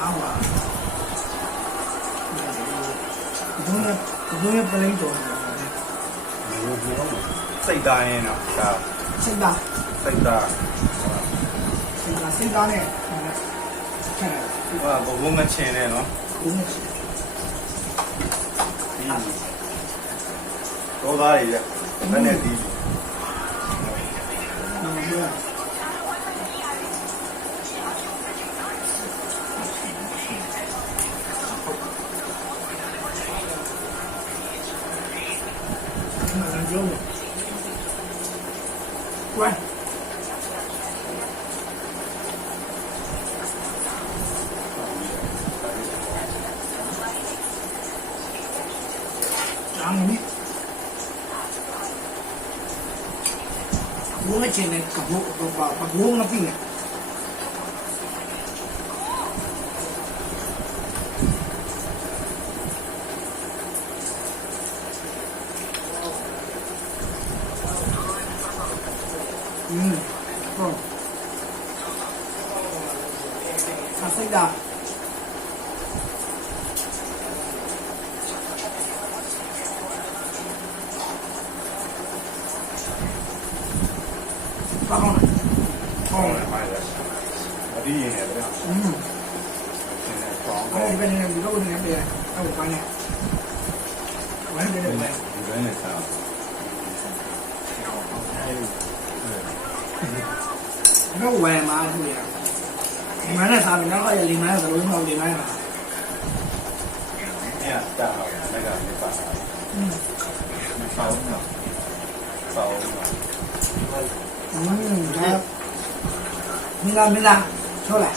အားပါဘုံနဲ့ဘုံနဲ့ပလိန်တော်တယ်စိတ်သားရင်တော့ဒါစိတ်သားစိတ်သားစိတ်သားစိတ်သားနဲ့ဆက်တယ်ဟိုကဘုံမချင်နဲ့နော်ဘုံနဲ့ဒီတော့သားရည်ဘယ်နဲ့ဒီနော် ребенок. Ой. Там Bunga chinek kabu kabu kabu ngaping ya. Ừ. Rồi. Hạt sách đạp. Bà con này. Con này mày đấy. Bà ừ. đi nhìn này đấy. Ừ. Cái này bên này mình đâu nhìn em đi này. Đâu qua này. Qua bên này. Bên này sao? Bên này sao? ก็แหวมาทุเรียนมาได้ทำอย่างนั้นก็อย่าลืมนะแต่รู้ที่เราดีไหมครัเนี่ยเจ้าไม่กับไม่ป่าไม่เฝ้าเนาะเฝ้าเนาะอืมครับมีลามิลาเท่าไหร่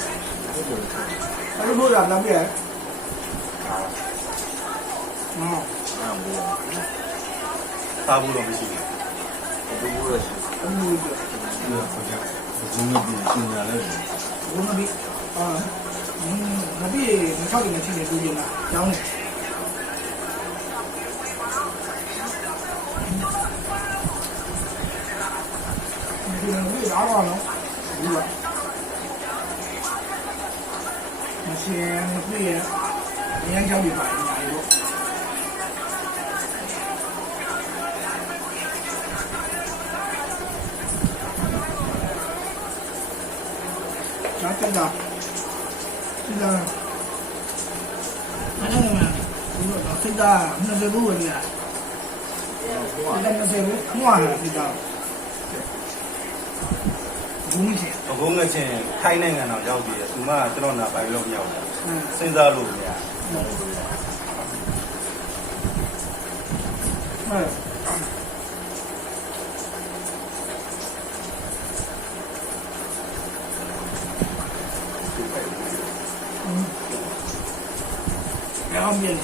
แล้วพูดแบบนั้นพี่เอ๋อ๋อตาบูรไม่ชินตาบูรไม่ชิน ပြရခေါ်ကြဘုံနဲ့ပြင်ရှင်ညာလဲဘုံနဲ့အာငါပြေမချောက်နေချင်းနေတူရင်လားကြောင်းနေဒီလိုရအောင်နော်ဘူးလားမရှိရင်မပြေရရန်ကြောင်းပြပါ တက်တာတက်တာမနေ့ကဘုရားတက်တာ20ဘူးဝင်လာတက်တာ20ဘူးခွာတက်တာဘုံချင်းအဘုံကချင်းထိုင်းနိုင်ငံတော်ရောက်ပြီးရသူမကကျွန်တော်နာပိုင်လို့မရောက်ဘူးစဉ်းစားလို့မရဟုတ် nhìn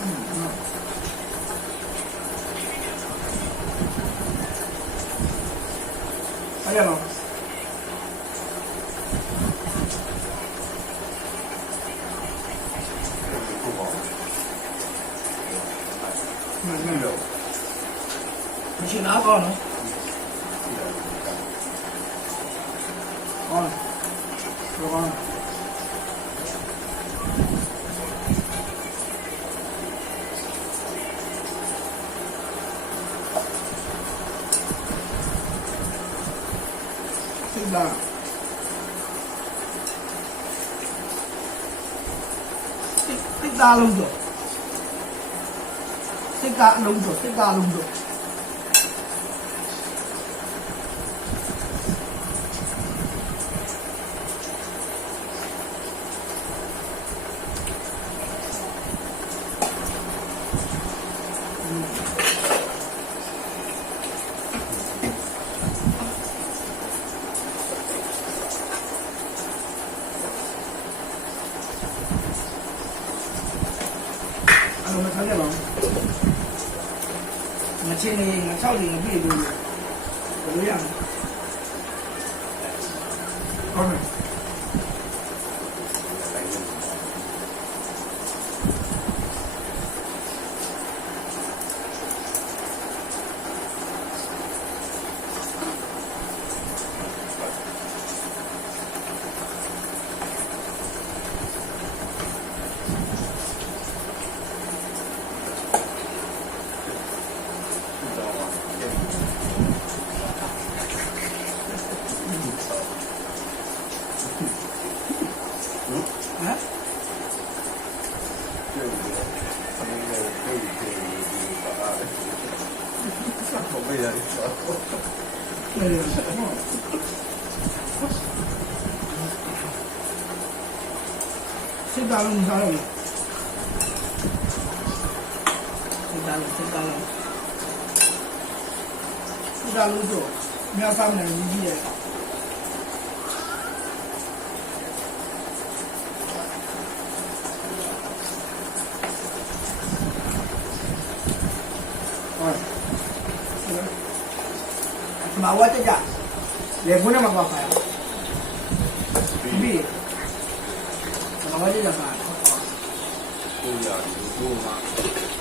Ừ, ừ. Thấy không? được. ừ. Mình xin áo con nữa. Con. Rồi con. Xin là thích, thích ra luôn rồi thích ra luôn rồi thích ra luôn rồi 嗯还有没们今天应俺找你们阅读怎么样？的为了你发火。先打了，你打了没？先打了，先打了。不打路走，秒杀两的。Mawateka. Levuna mapapa. Bibi. Mawateka sana. 不要，不要。